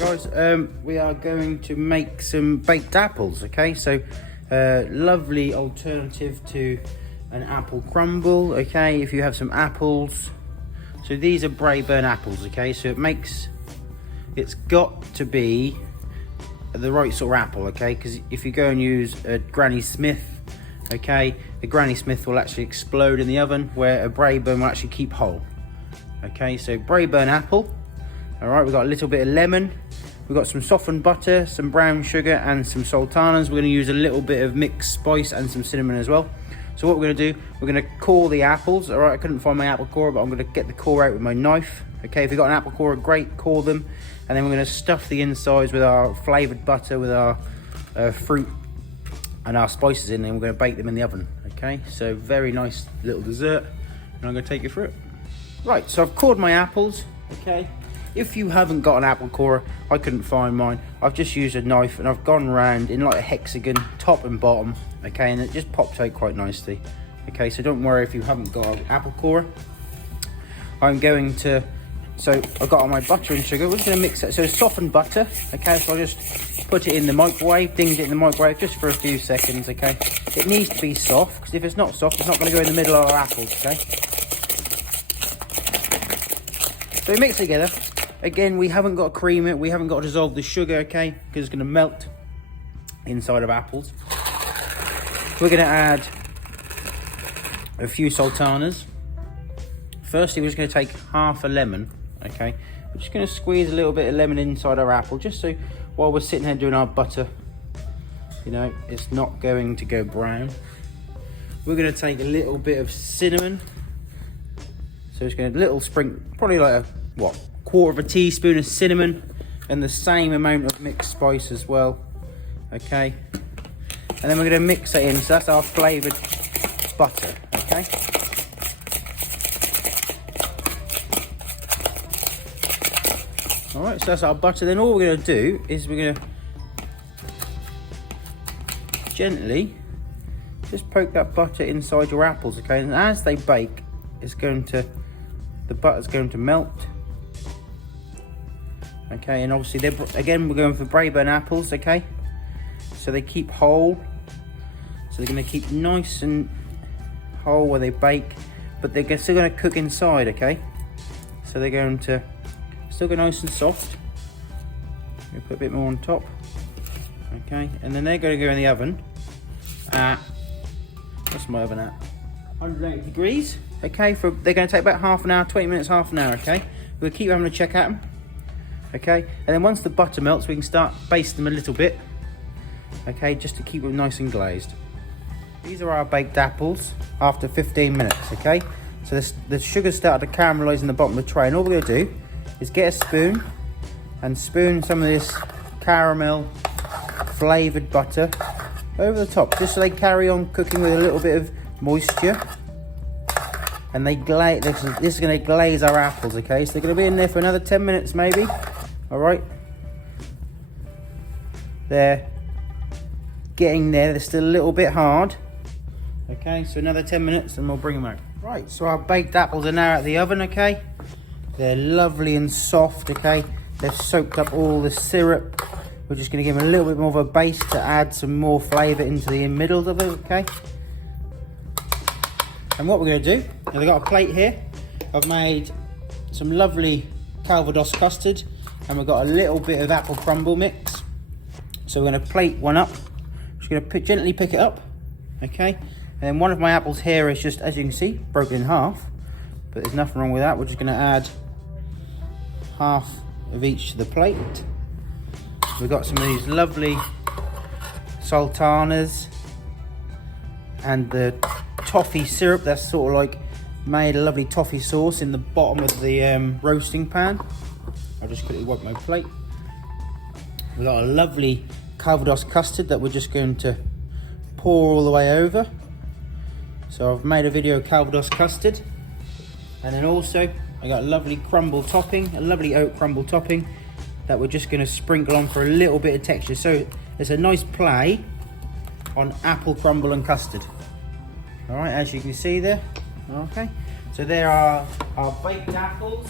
Right guys, we are going to make some baked apples, okay? So, lovely alternative to an apple crumble, okay? If you have some apples. So these are Braeburn apples, okay? So it's got to be the right sort of apple, okay? Because if you go and use a Granny Smith, okay, the Granny Smith will actually explode in the oven, where a Braeburn will actually keep whole. Okay, so Braeburn apple. All right, we've got a little bit of lemon, we've got some softened butter, some brown sugar, and some sultanas. We're going to use a little bit of mixed spice and some cinnamon as well. So what we're going to do, we're going to core the apples. All right, I couldn't find my apple corer, but I'm going to get the core out with my knife. Okay, if you've got an apple corer, great, core them. And then we're going to stuff the insides with our flavoured butter, with our fruit and our spices in, and we're going to bake them in the oven. Okay, so very nice little dessert, and I'm going to take you through it. Right, so I've cored my apples, okay. If you haven't got an apple corer, I couldn't find mine. I've just used a knife and I've gone round in like a hexagon, top and bottom, okay, and it just popped out quite nicely. Okay, so don't worry if you haven't got an apple corer. I'm going to, so I've got all my butter and sugar. We're just going to mix it. So softened butter, okay, so I'll just put it in the microwave, dinged it in the microwave just for a few seconds, okay. It needs to be soft, because if it's not soft, it's not going to go in the middle of our apples, okay. So we mix it together. Again, we haven't got to cream it, we haven't got to dissolve the sugar, okay, because it's going to melt inside of apples. We're going to add a few sultanas. Firstly, we're just going to take half a lemon, okay. We're just going to squeeze a little bit of lemon inside our apple, just so while we're sitting here doing our butter, you know, it's not going to go brown. We're going to take a little bit of cinnamon. So it's going to a little sprinkle, probably like a, quarter of a teaspoon of cinnamon, and the same amount of mixed spice as well, okay. And then we're going to mix it in, so that's our flavoured butter, okay. All right, so that's our butter. Then all we're going to do is we're going to gently just poke that butter inside your apples, okay. And as they bake, the butter's going to melt. Okay, and obviously again we're going for Braeburn apples, okay, so they keep whole, so they're going to keep nice and whole where they bake, but they're still going to cook inside, okay, so they're going to still go nice and soft. We'll put a bit more on top, okay, and then they're going to go in the oven at, what's my oven at, 180 degrees, okay, they're going to take about half an hour, 20 minutes, half an hour, okay. We'll keep having a check at them. Okay, and then once the butter melts, we can start basting them a little bit, okay, just to keep them nice and glazed. These are our baked apples after 15 minutes, okay. So the sugar started to caramelise in the bottom of the tray, and all we're going to do is get a spoon and spoon some of this caramel flavoured butter over the top, just so they carry on cooking with a little bit of moisture. And they glaze, this is going to glaze our apples, okay, so they're going to be in there for another 10 minutes maybe. All right, they're getting there, they're still a little bit hard, okay, so another 10 minutes and we'll bring them out. Right, so our baked apples are now out of the oven, okay, they're lovely and soft, okay, they've soaked up all the syrup. We're just going to give them a little bit more of a base to add some more flavour into the middle of it, okay. And what we're going to do, is I've got a plate here, I've made some lovely Calvados custard, and we've got a little bit of apple crumble mix. So we're going to plate one up, just going to gently pick it up, okay. And then one of my apples here is just, as you can see, broken in half, but there's nothing wrong with that. We're just going to add half of each to the plate. We've got some of these lovely sultanas and the toffee syrup that's sort of like made a lovely toffee sauce in the bottom of the roasting pan. I'll just quickly wipe my plate. We've got a lovely Calvados custard that we're just going to pour all the way over. So I've made a video of Calvados custard, and then also I got a lovely crumble topping, a lovely oat crumble topping that we're just going to sprinkle on for a little bit of texture. So it's a nice play on apple crumble and custard. All right, as you can see there, okay. So there are our baked apples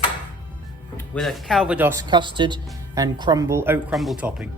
with a Calvados custard and oat crumble topping.